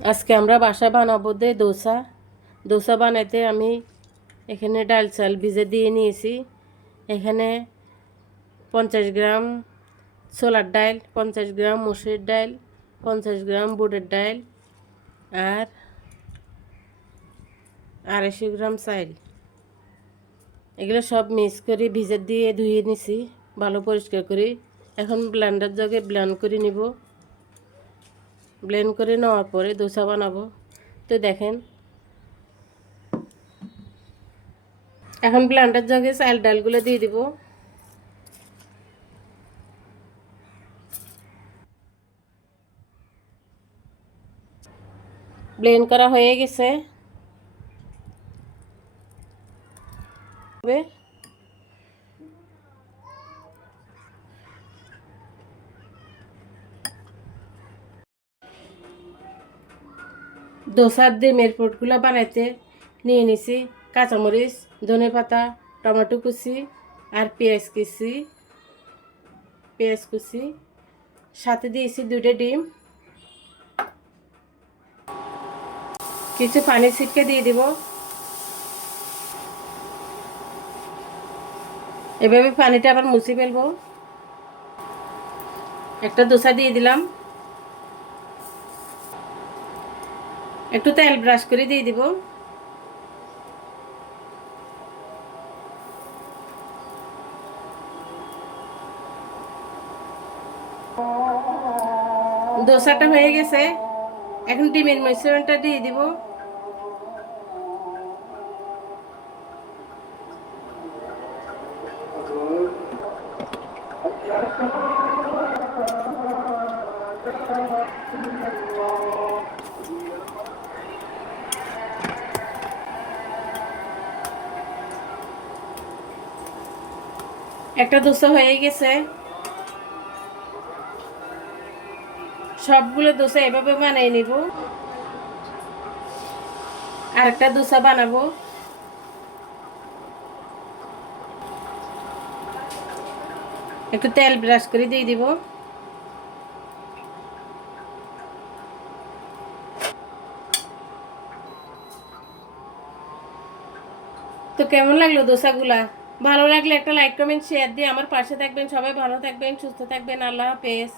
আজকে আমরা বাসায় বানাবো দোসা। দোসা বানাইতে আমি এখানে ডাল চাল ভিজে দিয়ে নিয়েছি। এখানে 50 গ্রাম ছোলার ডাল, 50 গ্রাম মসুর ডাল, 50 গ্রাম বুটের ডাল আর 250 গ্রাম চাল। এগুলো সব মিক্স করে ভিজে দিয়ে ধুয়ে নিছি ভালো পরিষ্কার করে। এখন ব্লেন্ডার জাগে ব্লেন্ড করে নিব। ব্লেন্ড করে নেওয়ার পরে দোসা বানাবো। তো দেখেন, এখন ব্লেন্ডার জাগে চাল ডালগুলো দিয়ে দিব। ব্লেন্ড করা হয়ে গেছে। দোসার ডিমের পুরগুলো বানাইতে নিয়ে নিছি কাঁচামরিচ, ধনেপাতা, টমেটো কুচি আর পেঁয়াজ কুচি সাথে দিয়েছি 2টা ডিম। কিছু পানি ছিটকে দিয়ে দিব। এভাবে পানিটা আবার মুছে ফেলবো। একটা দোসা দিয়ে দিলাম। একটু তেল ব্রাশ করে দিয়ে দিব। দোসাটা হয়ে গেছে। এখন ডিমের মিশ্রণটা দিয়ে দিব। একটা দোসা হয়ে গেছে। সবগুলো দোসা এভাবে বানিয়ে নিব। আর একটা দোসা বানাবো। একটু তেল ব্রাশ করে দিয়ে দিব। তো কেমন লাগলো দোসাগুলা? ভালো লাগলে একটা লাইক কমেন্ট শেয়ার দিয়ে আমার পাশে থাকবেন। সবাই ভালো থাকবেন, সুস্থ থাকবেন। আল্লাহ হাফেজ।